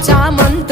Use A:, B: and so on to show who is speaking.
A: time